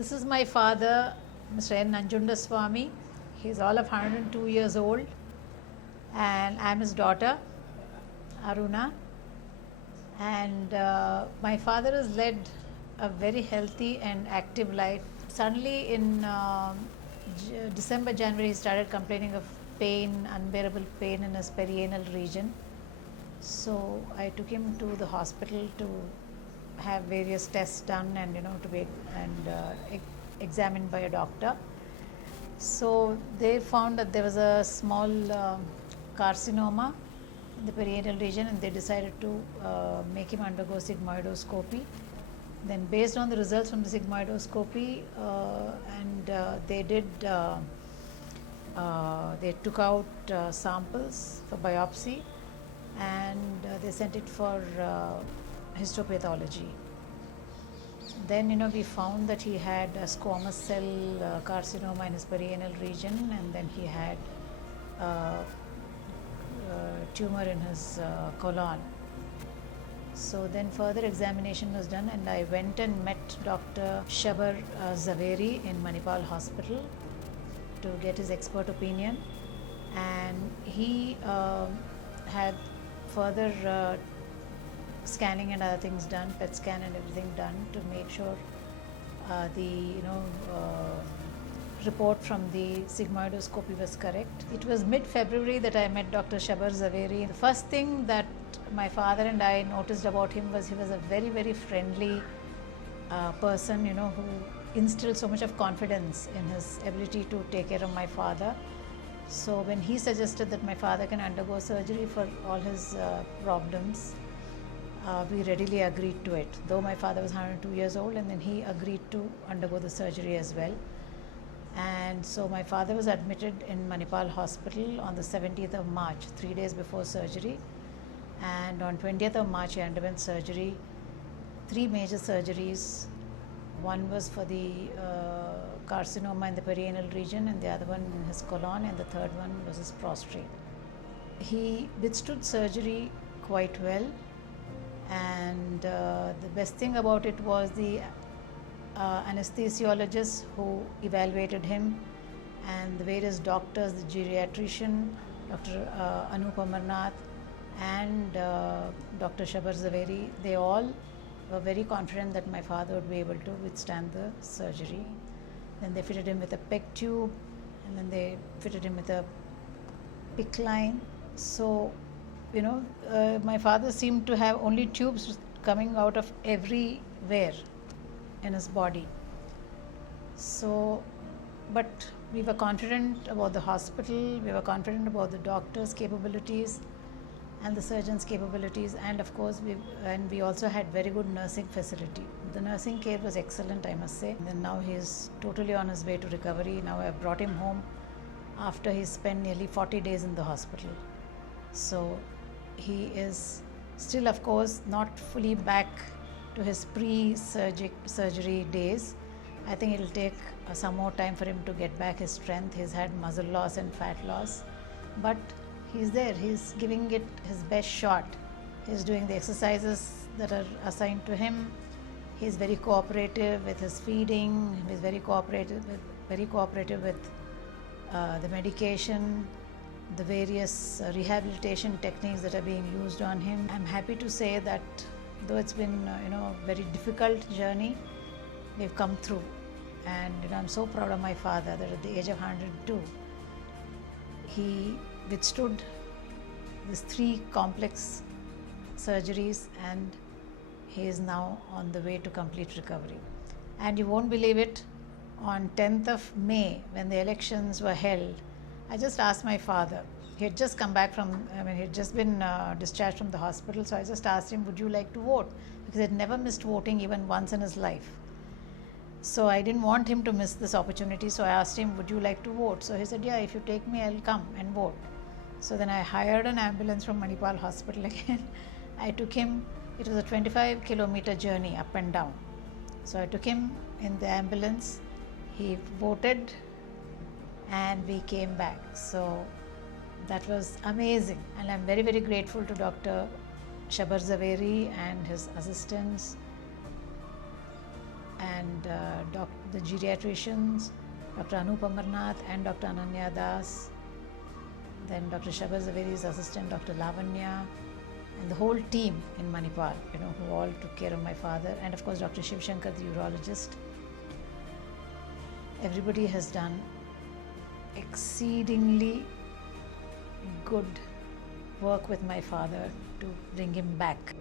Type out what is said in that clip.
This is my father, Mr. N. Nanjundaswamy. He's all of 102 years old, and I'm his daughter, Aruna. And my father has led a very healthy and active life. Suddenly, in December, January, he started complaining of pain, unbearable pain in his perianal region. So I took him to the hospital to have various tests done and to be examined by a doctor. So they found that there was a small carcinoma in the perianal region, and they decided to make him undergo sigmoidoscopy. Then based on the results from the sigmoidoscopy, they took out samples for biopsy, and they sent it for histopathology. Then we found that he had a squamous cell carcinoma in his perianal region, and then he had a tumor in his colon. So then further examination was done, and I went and met Dr. Shabar Zaveri in Manipal Hospital to get his expert opinion, and he had further scanning and other things done, PET scan and everything done to make sure the report from the sigmoidoscopy was correct. It was mid-February that I met Dr. Shabar Zaveri. The first thing that my father and I noticed about him was he was a very, very friendly person, who instilled so much of confidence in his ability to take care of my father. So when he suggested that my father can undergo surgery for all his problems, we readily agreed to it, though my father was 102 years old, and then he agreed to undergo the surgery as well. And so my father was admitted in Manipal Hospital on the 17th of March, 3 days before surgery. And on 20th of March, he underwent surgery, 3 major surgeries. One was for the carcinoma in the perianal region, and the other one in his colon, and the third one was his prostate. He withstood surgery quite well, and the best thing about it was the anesthesiologist who evaluated him, and the various doctors, the geriatrician, Dr. Anup Amarnath, and Dr. Shabar Zaveri, they all were very confident that my father would be able to withstand the surgery. Then they fitted him with a PEG tube, and then they fitted him with a PICC line. So, my father seemed to have only tubes coming out of everywhere in his body. So, but we were confident about the hospital, we were confident about the doctor's capabilities and the surgeon's capabilities, and of course we also had very good nursing facility. The nursing care was excellent, I must say. And now he is totally on his way to recovery. Now I brought him home after he spent nearly 40 days in the hospital. So he is still, of course, not fully back to his pre-surgery days. I think it will take some more time for him to get back his strength. He's had muscle loss and fat loss, but he's there. He's giving it his best shot. He's doing the exercises that are assigned to him. He's very cooperative with his feeding. He's very cooperative with the medication, the various rehabilitation techniques that are being used on him. I'm happy to say that though it's been a very difficult journey, we've come through, and I'm so proud of my father that at the age of 102 he withstood these 3 complex surgeries, and he is now on the way to complete recovery. And you won't believe it, on 10th of May when the elections were held, I just asked my father. He had just come back he had just been discharged from the hospital, so I just asked him, would you like to vote? Because he had never missed voting even once in his life. So I didn't want him to miss this opportunity, so I asked him, would you like to vote? So he said, yeah, if you take me, I'll come and vote. So then I hired an ambulance from Manipal Hospital again. I took him. It was a 25-kilometer journey up and down. So I took him in the ambulance. He voted, and we came back. So that was amazing, and I'm very, very grateful to Dr. Shabar Zaveri and his assistants and the geriatricians, Dr. Anup Amarnath and Dr. Ananya Das, then Dr. Shabar Zaveri's assistant, Dr. Lavanya, and the whole team in Manipal, who all took care of my father, and of course Dr. Shiv Shankar, the urologist. Everybody has done exceedingly good work with my father to bring him back.